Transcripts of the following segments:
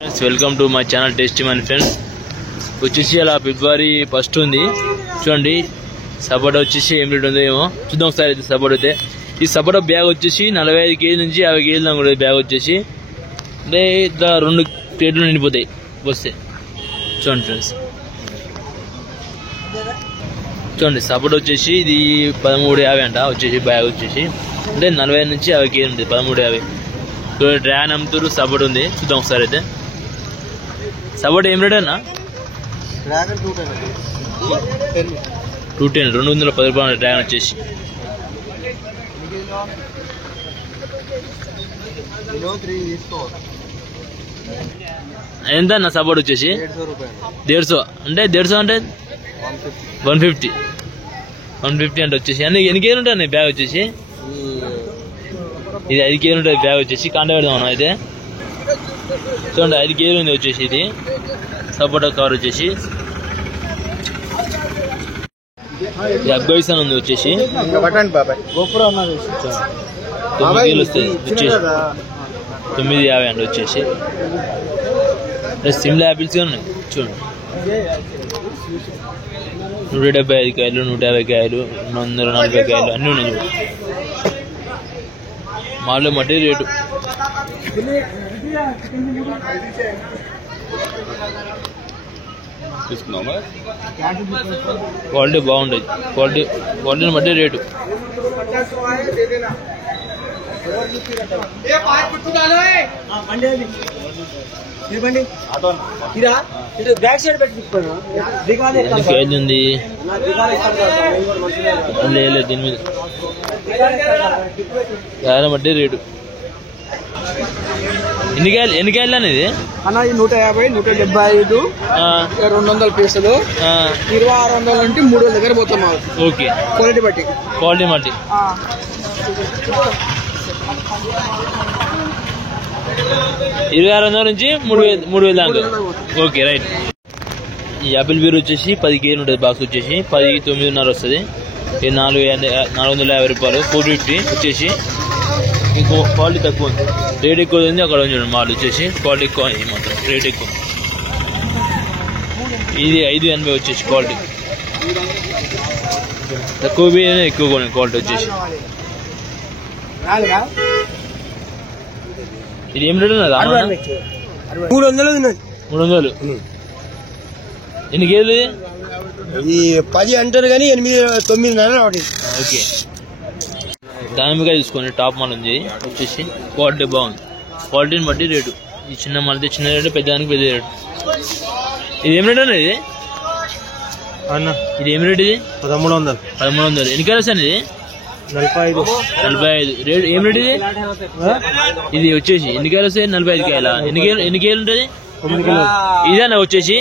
Welcome to my channel tasty money friends. వచ్చేసి అలా ఫిబ్రవరి 1 ఉంది చూడండి. సపోటా వచ్చేసి ఏం రేట్ ఉందో ఏమో చూద్దాం ఒకసారి. అయితే సపోటా అయితే ఈ సపోటా బ్యాగ్ వచ్చేసి 45 కేజీ నుంచి 50 కేజీల దాకా ఉంటుంది బ్యాగ్ వచ్చేసి. అంటే ఇట్లా 2 క్రేట్లు నిండిపోతాయి వస్తే. చూడండి ఫ్రెండ్స్, చూడండి సపోటా వచ్చేసి ఇది 13.50 అంట వచ్చేసి బ్యాగ్ వచ్చేసి. అంటే 40 నుంచి 50 కేజీ ఉంటుంది 13.50. డ్రాగన్ అమ్ముతారు, సపోర్ట్ ఉంది చూద్దాం ఒకసారి. అయితే సపోర్ట్ ఏం రేట్ అన్నా? 210 210 రూపాయలు డ్రాగన్ వచ్చేసి. ఎంత అన్న సపోర్ట్ వచ్చేసి? 150. అంటే 150 అంటే 150 అంటే వచ్చేసి. అన్నీ ఎన్ని కేజీలు ఉంటాయి బ్యాగ్ వచ్చేసి? ఇది 5 కేజీలు ఉంటుంది బ్యాగ్ వచ్చేసి. కాంట పెడదాం మనం అయితే. చూడండి 5 కేజీలు ఉంది వచ్చేసి. ఇది సపోటా కవర్ వచ్చేసి. ఇది అఫ్ఘనిస్తాన్ ఉంది వచ్చేసి. 9 కేజీలు వస్తుంది వచ్చేసి. 9.50 అండి వచ్చేసి. సిమ్లా యాపిల్స్ ఉన్నాయి చూడండి. 175 కాయలు, 150 కాయలు, 140 కాయలు అన్నీ ఉన్నాయి చూడండి. మాలో మట్టి రేటు. క్వాలిటీ బాగుండేది. క్వాలిటీని బట్టి రేటు. కేజీ ఉంది లేదు దీని మీద. దాని బట్టి రేటు. ఎన్ని కాయలు అనేది అన్న? 150, 175, 200 పీసులు, 2600 నుండి 3000 దగ్గర పోతాం. ఓకే, క్వాలిటీ బట్టి. 2600 నుంచి 3000 దాకా. Okay right. ఈ యాపిల్ బీర్ వచ్చేసి 10 కేజీలు ఉంటుంది బాక్స్ వచ్చేసి. 10 9.5 వస్తుంది. ఇది 450 రూపాయలు. 450 వచ్చేసి. ఇంకో క్వాలిటీ తక్కువ ఉంది, రేట్ ఎక్కువ ఉంది. అక్కడ ఉంది మాల్ వచ్చేసి. క్వాలిటీ ఎక్కువ మాత్రం రేట్ ఎక్కువ. ఇది 5.80 వచ్చేసి క్వాలిటీ. తక్కువ బియ్యం ఎక్కువ క్వాలిటీ వచ్చేసి. ఇది ఏం రేట్ ఉన్నదా? 300. ఎన్ని కేజీలు? ఈ 10 అంటారు కానీ 8 9 ఓకే. దానిమ్మకాయ చూసుకోండి, టాప్ మాల్ ఉంది వచ్చేసి. క్వాలిటీ బాగుంది. క్వాలిటీని బట్టి రేటు. ఈ చిన్న మాల్ అయితే చిన్న రేటు, పెద్దదానికి పెద్ద రేటు. ఇది ఏం రేట్ అన్న? ఇది ఇది ఏం రేట్? ఇది 1300. ఎన్ని కాయలు వస్తాయి? ఇది 45 రేట్. ఏం రేట్ ఇది? ఇది వచ్చేసి ఎన్ని కాయలు వస్తాయి? 45 కాయల. ఎన్ని కేజీలు ఉంటుంది? ఇదేనా వచ్చేసి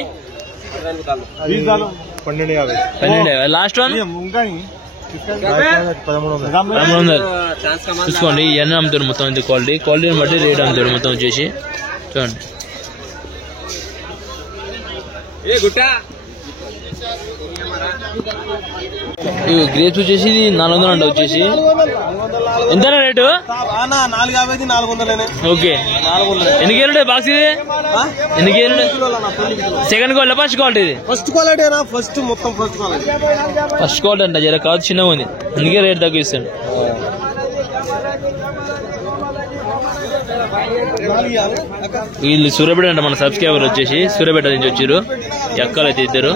12.50. Last one 1300. చూసుకోండి ఇవన్నీ అమ్ముతారు మొత్తం. ఇది క్వాలిటీని బట్టి రేట్ అమ్ముతారు మొత్తం వచ్చేసి. చూడండి గ్రేప్స్ వచ్చేసి 400 అంట వచ్చేసి. ఎంత రేటు? 450. ఓకే. ఎన్ని కేజీలు ఉంటాయి బాక్స్ ఇది? ఎన్ని కేజీలు? Second quality first quality? ఇది ఫస్ట్ క్వాలిటీ. మొత్తం ఫస్ట్ క్వాలిటీ అంట. జర కాదు చిన్నగా ఉంది, అందుకే రేట్ తక్కువ ఇస్తాను. వీళ్ళు సూర్యాపేట అంట. మన సబ్స్క్రైబర్ వచ్చేసి సూర్యాపేట నుంచి వచ్చారు. ఎక్కలు అయితే ఇద్దరు.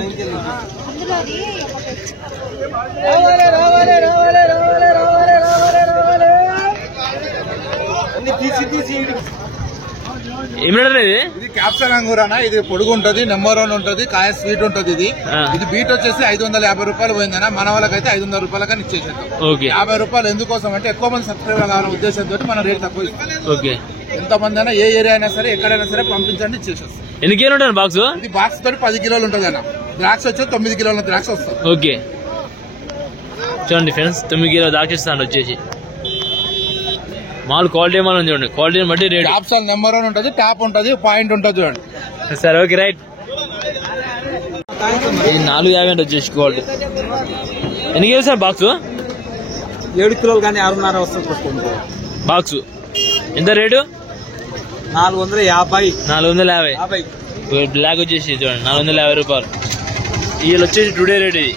ఏం రేట్ ఇది? ఇది క్యాప్సన్ అంగూర్ అన్న. ఇది పొడుగు ఉంటది, నెంబర్ 1 ఉంటది, కాయ స్వీట్ ఉంటది. ఇది బీట్ వచ్చేసి 550 రూపాయలు పోయిందన్న. మన వాళ్ళకైతే 500 రూపాయలకని ఇచ్చేసాం. 50 రూపాయలు ఎందుకోసం అంటే ఎక్కువ మంది సబ్స్క్రైబర్ కావాలనే ఉద్దేశంతో మన రేట్ తక్కువ ఇస్తాం. ఓకే. ఎంతమంది అయినా ఏ ఏరియా అయినా సరే ఎక్కడైనా సరే పంపించండి, ఇచ్చేసేస్తాం. ఎన్ని కేజీలు ఉంటాయి బాక్స్? ఇది బాక్స్ తోటి 10 కిలోలు ఉంటుంది అన్న. ద్రాక్ష వచ్చి 9 కిలోల ద్రాక్ష వస్తుంది. ఓకే. చూడండి ఫ్రెండ్స్, 9 కిలో ద్రాక్ష ఇస్తాను వచ్చేసి. మాల్ క్వాలిటీ ఏమైనా చూడండి. క్వాలిటీని బట్టి రేట్. క్యాప్సన్ నెంబర్ 1 ఉంటుంది, టాప్ ఉంటుంది, పాయింట్ ఉంటుంది చూడండి. సరే ఓకే రైట్. ఇది 450 అంటే వచ్చేసి క్వాలిటీ. ఎన్ని కేజీ సార్ బాక్స్? 7 కిలోలు కానీ 6.5 వస్తుంది బాక్స్. ఎంత రేటు? 450. 450. బ్లాక్ వచ్చేసి చూడండి 450 రూపాయలు. వీళ్ళు వచ్చేసి టుడే రేట్ ఇది.